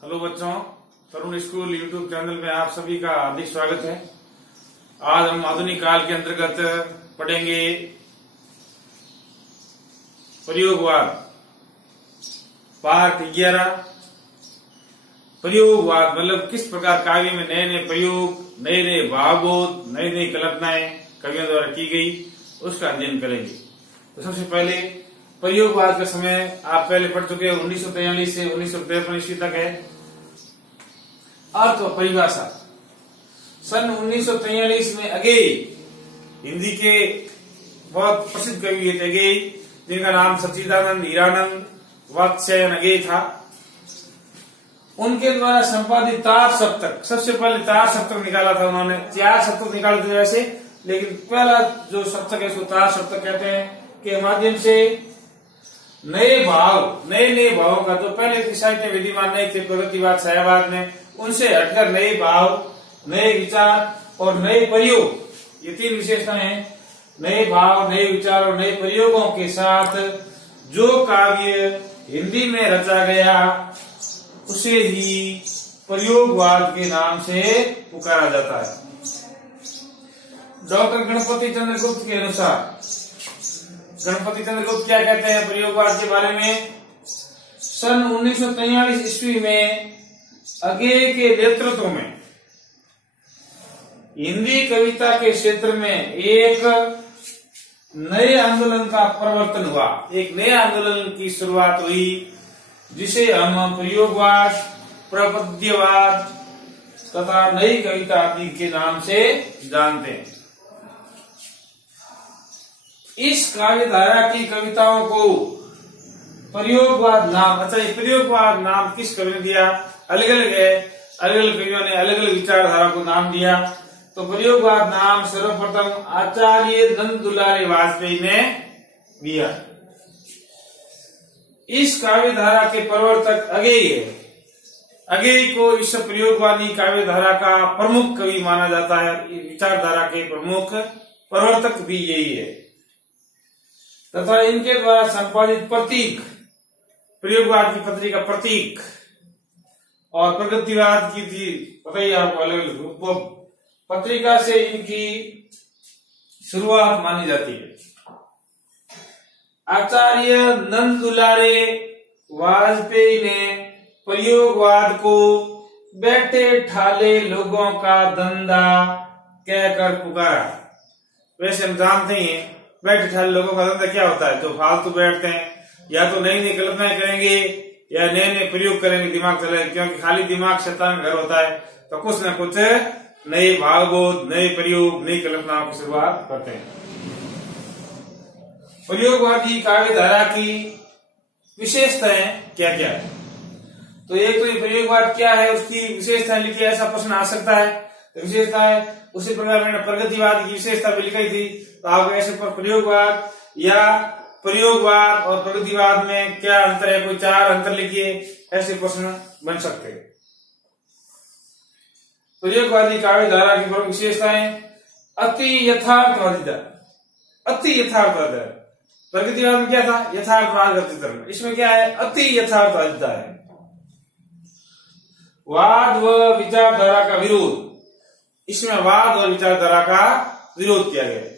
Hello बच्चों, तरुण school YouTube channel में आप सभी का हार्दिक स्वागत है। आज हम आधुनिक काल के अंतर्गत पढ़ेंगे प्रयोगवाद पाठ 11। प्रयोगवाद मतलब किस प्रकार काव्य में नए नए प्रयोग, नए नए भावबोध, नई नई कल्पनाएं कवियों द्वारा की गई, उसका अध्ययन करेंगे। तो सबसे पहले प्रयोगवाद का समय आप पहले पढ़ चुके हैं, 1943 से 1953 ईस्वी तक है। अर्थ व परिभाषा। सन 1943 में अगेई, हिंदी के बहुत प्रसिद्ध कवि थे अगेई, जिनका नाम सच्चिदानंद हीरानंद वात्स्यायन अगेई था। उनके द्वारा संपादित तार सप्तक, सबसे पहले तार सप्तक निकाला था उन्होंने। 4 सप्तक निकाले थे वैसे, लेकिन पहला जो सप्तक है उसको तार सप्तक कहते हैं, के माध्यम से नए नए भावों का जो पहले की साहित्य विद्यमान नहीं थे प्रगतिवाद छायावाद में, उनसे हटकर नए भाव, नए विचार और नए प्रयोग, ये 3 विशेषताएं हैं। नए भाव, नए विचार और नए प्रयोगों के साथ जो काव्य हिंदी में रचा गया उसे ही प्रयोगवाद के नाम से पुकारा जाता है। डॉक्टर गणपति चंद्र गुप्त के अनुसार, गणपति चंद्र गुप्त क्या कहते हैं प्रयोगवाद के बारे में? सन 1943 ईस्वी में अगेई के नेतृत्व में हिंदी कविता के क्षेत्र में एक नए आंदोलन का प्रवर्तन हुआ, एक नए आंदोलन की शुरुआत हुई, जिसे हम प्रयोगवाद, प्रपद्यवाद तथा नई कविता आदि के नाम से जानते हैं। इस काव्य धारा की कविताओं को प्रयोगवाद नाम, अच्छा ये प्रयोगवाद नाम किस कवि ने दिया? अलग अलग है, अलग अलग कवियों ने अलग अलग विचारधारा को नाम दिया। तो प्रयोगवाद नाम सर्वप्रथम आचार्य नंद दुलारे वाजपेयी ने दिया। इस काव्य धारा के प्रवर्तक अगेई है। अगेई को इस प्रयोगवादी काव्य धारा का प्रमुख कवि माना जाता है। विचारधारा के प्रमुख प्रवर्तक भी यही है तथा इनके द्वारा संपादित प्रतीक, प्रयोगवाद की पत्रिका प्रतीक और प्रगतिवाद की थी, पता ही आपको, अलग अलग ग्रुप पत्रिका से इनकी शुरुआत मानी जाती है। आचार्य नंद दुलारे वाजपेयी ने प्रयोगवाद को बैठे ठाले लोगों का धंधा कहकर पुकारा। वैसे हम जानते ही हैं बैठे ठाले लोगों का धंधा क्या होता है? जो फालतू बैठते हैं, या तो नई नई कल्पनाएं करेंगे या नए नए प्रयोग करेंगे, दिमाग चलेंगे, क्योंकि खाली दिमाग शैतान घर होता है। तो कुछ न कुछ नए भावबोध, नए प्रयोग, नई कल्पनाओं की शुरुआत करते हैं। प्रयोगवादी काव्य धारा की विशेषताएं क्या क्या है? तो एक तो ये प्रयोगवाद क्या है, उसकी विशेषताएं लिखी, ऐसा प्रश्न आ सकता है। तो विशेषता है, उसी प्रकार मैंने प्रगतिवाद की विशेषता भी लिखी थी। तो आप ऐसे प्रयोगवाद या प्रयोगवाद और प्रगतिवाद में क्या अंतर है, कोई 4 अंतर लिखिए, ऐसे प्रश्न बन सकते हैं। प्रयोगवादी काव्य धारा की प्रमुख विशेषताएं: अति यथार्थवादिता, अति यथार्थवादिता। प्रगतिवाद में क्या था? यथार्थवाद का चित्रण। इसमें क्या है? अति यथार्थवादिता है। वाद व विचारधारा का विरोध, इसमें वाद और विचारधारा का विरोध किया गया है।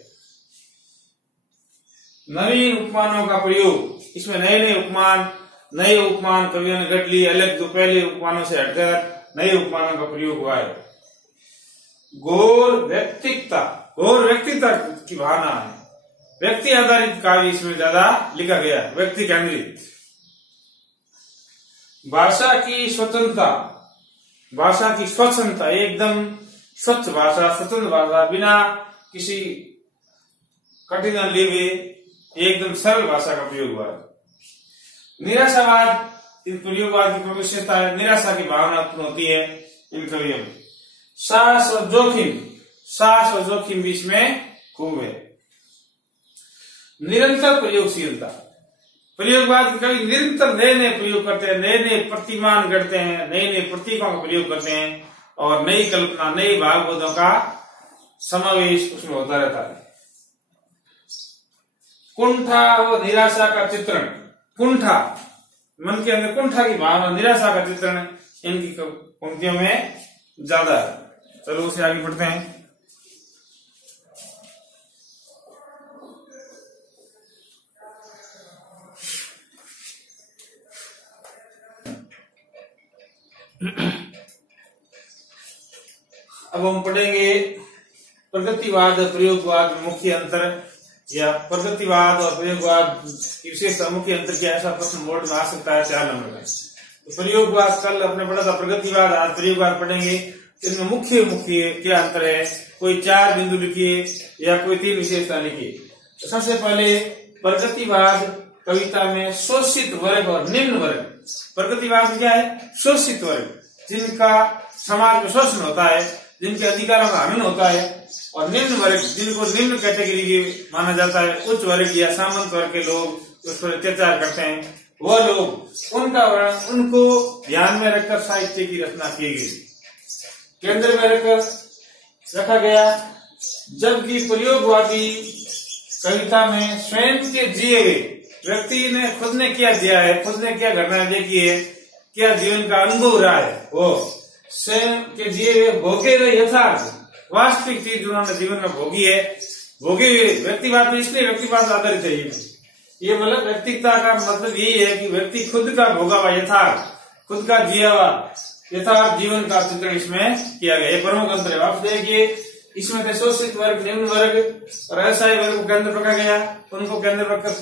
नवीन उपमानों का प्रयोग, इसमें नए उपमान कवियों ने गढ़ लिए, अलग जो पहले उपमानों से हटकर नए उपमानों का प्रयोग हुआ है। घोर व्यक्तित्व की भावना है, व्यक्ति आधारित काव्य इसमें ज्यादा लिखा गया, व्यक्ति केंद्रित। भाषा की स्वच्छता, एकदम स्वच्छ भाषा, स्वतंत्र भाषा, बिना किसी कठिनाई लिए हुए एकदम सरल भाषा का प्रयोग हुआ है। निराशावाद, इन प्रयोगवाद की प्रमुख विशेषता है, निराशा की भावना उत्पन्न होती है इन कवियों में। साहस और जोखिम भी इसमें खूब है। निरंतर प्रयोगशीलता, प्रयोगवाद के कवि निरंतर नए नए प्रयोग करते हैं, नए नए प्रतिमान गढ़ते हैं, नए नए प्रतीकों का प्रयोग करते हैं और नई कल्पना, नई भावबोधों का समावेश उसमें होता रहता है। कुंठा व निराशा का चित्रण, कुंठा मन के अंदर कुंठा की भावना, निराशा का चित्रण इनकी पंक्तियों में ज्यादा है। चलो उसे आगे बढ़ते हैं। अब हम पढ़ेंगे प्रगतिवाद और प्रयोगवाद में मुख्य अंतर, या प्रगतिवाद और प्रयोगवाद की विशेषता, मुख्य अंतर क्या, ऐसा प्रश्न बोर्ड में आ सकता है 4 नंबर में। तो प्रयोगवाद कल अपने पढ़ा था, प्रगतिवाद आज प्रयोगवाद पढ़ेंगे। इनमें मुख्य क्या अंतर है, कोई 4 बिंदु लिखिए या कोई 3 विशेषता लिखिए। तो सबसे पहले प्रगतिवाद कविता में शोषित वर्ग और निम्न वर्ग। प्रगतिवाद क्या है, शोषित वर्ग जिनका समाज में शोषण होता है, जिनके अधिकारों का हनन होता है, और निम्न वर्ग जिनको निम्न कैटेगरी की माना जाता है, उच्च वर्ग या सामंत वर्ग के लोग उस पर अत्याचार करते हैं, वह लोग, उनका वर्णन, उनको ध्यान में रखकर साहित्य की रचना की गई, केंद्र में रखकर रखा गया। जबकि प्रयोगवादी कविता में स्वयं के जिए हुए व्यक्ति ने खुद ने क्या दिया है, खुद ने क्या घटना देखी है, क्या जीवन का अनुभव रहा है, वो स्वयं के जिए हुए भोगे हुए यथार्थ वास्तविक चीज उन्होंने जीवन में भोगी है, भोगे हुए। व्यक्तिवाद में इसलिए व्यक्तिवाद आधारित है ये मतलब व्यक्तिगता का मतलब यही है कि व्यक्ति खुद का भोगा हुआ यथार्थ, खुद का जिया हुआ यथार्थ जीवन का चित्रण इसमें किया गया। ये प्रमुख अंतर है। आप देखिए इसमें थे शोषित वर्ग, निम्न वर्ग और असहाय वर्ग को केंद्र रखा गया, उनको केंद्र रखकर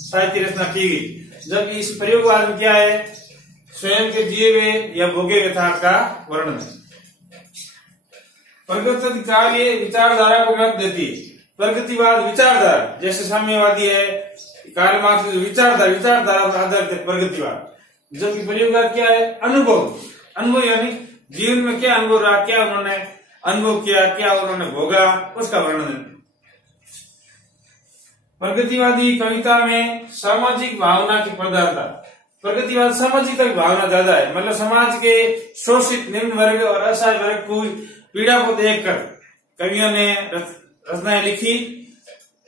साहित्य रचना की गई। जबकि इस प्रयोगवाद में क्या है, स्वयं के जिए हुए या भोगे यथार्थ का वर्णन है। प्रगति कार्य विचारधारा को महत्व देती है। प्रगतिवाद विचारधारा, जैसे साम्यवादी है, कार्ल मार्क्स की विचारधारा पर आधारित है प्रगतिवाद। जबकि प्रयोगवाद क्या है, अनुभव यानी जीवन में क्या अनुभव रहा, क्या उन्होंने अनुभव किया, क्या उन्होंने भोगा, उसका वर्णन है। प्रगतिवादी कविता में सामाजिक भावना की प्रधानता। प्रगतिवाद सामाजिक भावना ज्यादा है, मतलब समाज के शोषित निम्न वर्ग और असहाय वर्ग को पीड़ा को देखकर कवियों ने रचनाएं लिखी।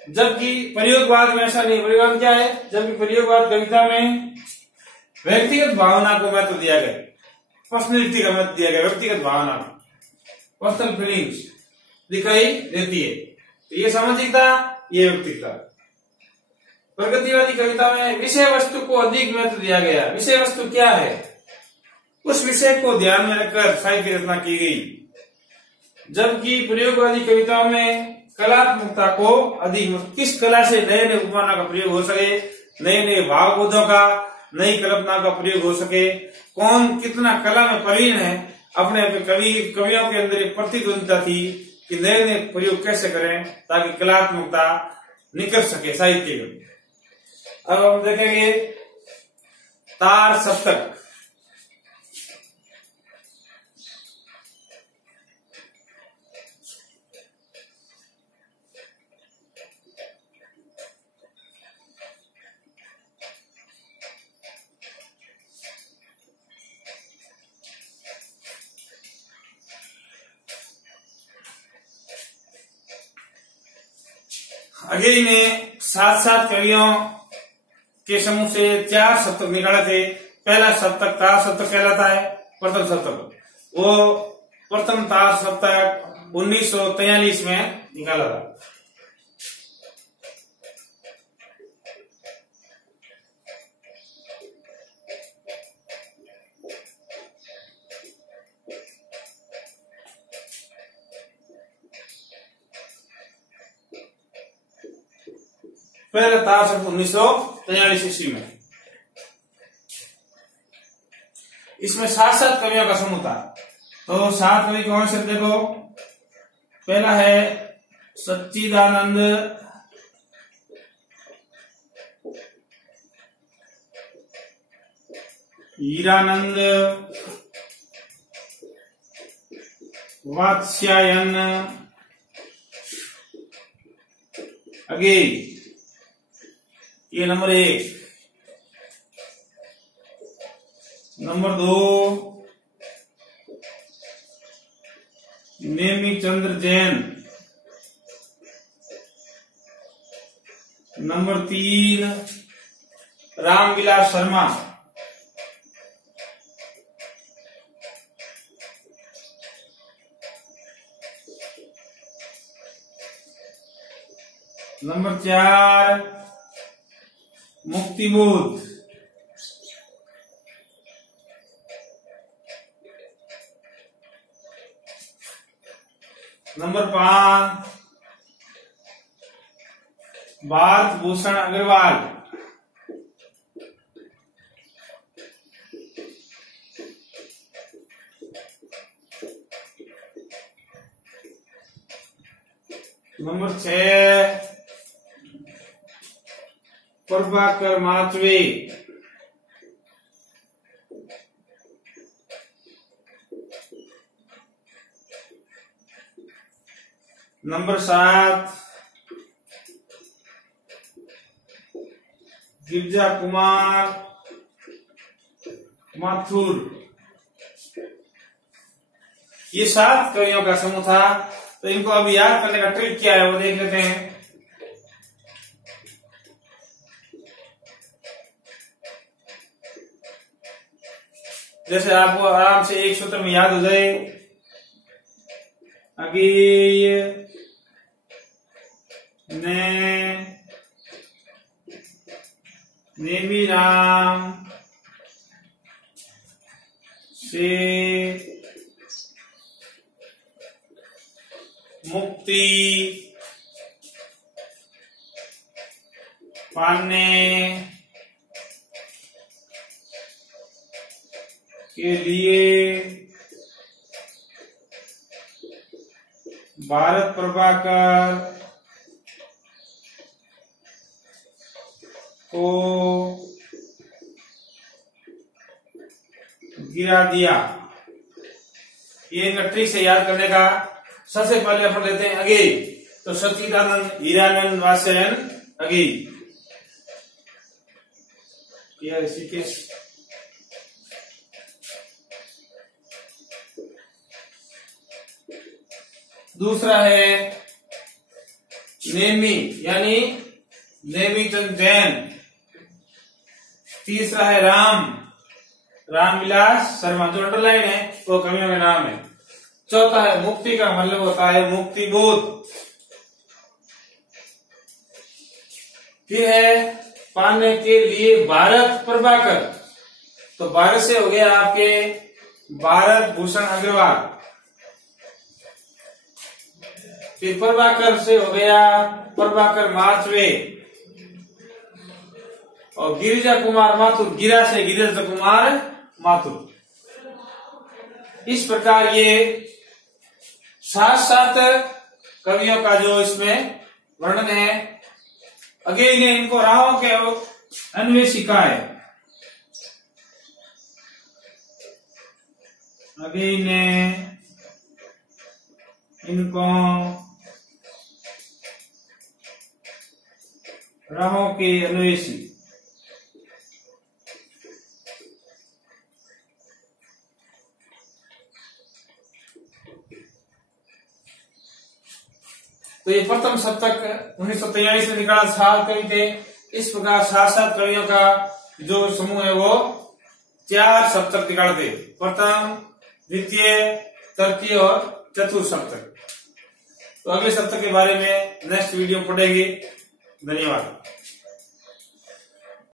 जबकि प्रयोगवाद में ऐसा नहीं। प्रयोगवाद क्या है, जबकि प्रयोगवाद कविता में व्यक्तिगत भावना को महत्व दिया गया, पर्सनैलिटी का महत्व दिया गया, व्यक्तिगत भावना, पर्सनल फीलिंग्स दिखाई देती है। तो ये सामाजिकता, ये व्यक्तिगता। प्रगतिवादी कविता में विषय वस्तु को अधिक महत्व दिया गया। विषय वस्तु क्या है, उस विषय को ध्यान में रखकर साहित्य रचना की गई। जबकि प्रयोगवादी कविताओं में कलात्मकता को अधिक, किस कला से नए नए उपमानों का प्रयोग हो सके, नए नए भावबोधों का, नई कल्पना का प्रयोग हो सके, कौन कितना कला में प्रवीण है, अपने कवियों के अंदर एक प्रतिद्वंदिता थी कि नए नए प्रयोग कैसे करें ताकि कलात्मकता निकल सके साहित्य में। अब हम देखेंगे तार सप्तक। अगेरी ने 7 कवियों के समूह से 4 सप्तक निकाले थे। पहला सप्तक तार सप्तक कहलाता है, प्रथम सप्तक। वो प्रथम तार सप्तक 1943 में निकाला था। पहला तार सप्तक 1943 ईस्वी में। इसमें 7 कवियों का समूह था। तो 7 कवि कौन से देखो, पहला है सच्चिदानंद, हीरानंद, वात्स्यायन, आगे ये number 1। Number 2 Nemi Chandra Jain. Number 3 Ramvilas Sharma. Number 4 Muktibodh. Number 5 Bharat Bhushan Agrawal. Number 6 Prabhakar Mathur. Number 7 Girija Kumar Mathur. ये 7 कवियों का समूह था। तो इनको अभी याद करने का ट्रिक क्या है वो देख लेते हैं। जैसे आपको आराम से एक सूत्र में याद हो जाए, अगेय ने नेमिराम से मुक्ति पाने के लिए भारत प्रभाकर को गिरा दिया। ये ट्रिक से याद करने का। सबसे पहले अपन लेते हैं अगे। तो सच्चिदानंद हीरानंद वात्स्यायन अगे। ऋषिकेश। दूसरा है नेमी यानी नेमीचंद जैन। तीसरा है रामविलास शर्मा। जो अंडरलाइन है वो कवियों का नाम है। चौथा है मुक्ति का मतलब होता है मुक्तिबोध। फिर है पाने के लिए भारत प्रभाकर। तो भारत से हो गया आपके भारत भूषण अग्रवाल। फिर प्रभाकर से हो गया प्रभाकर माथुरे। और गिरिजा कुमार माथुर, गिरा से गिरिजा कुमार माथुर। इस प्रकार ये 7 कवियों का जो इसमें वर्णन है। अगे ने इनको राहों के अन्वेषिका है। अगे ने इनको राहों के अन्वेषी। तो ये प्रथम शतक 1943 में निकाला 7 कवि थे। इस प्रकार 7 कवियों का जो समूह है वो 4 सप्तक निकालते। प्रथम, द्वितीय, तृतीय और चतुर्थ सप्तक। तो अगले सप्तक के बारे में नेक्स्ट वीडियो पढ़ेंगे। धन्यवाद।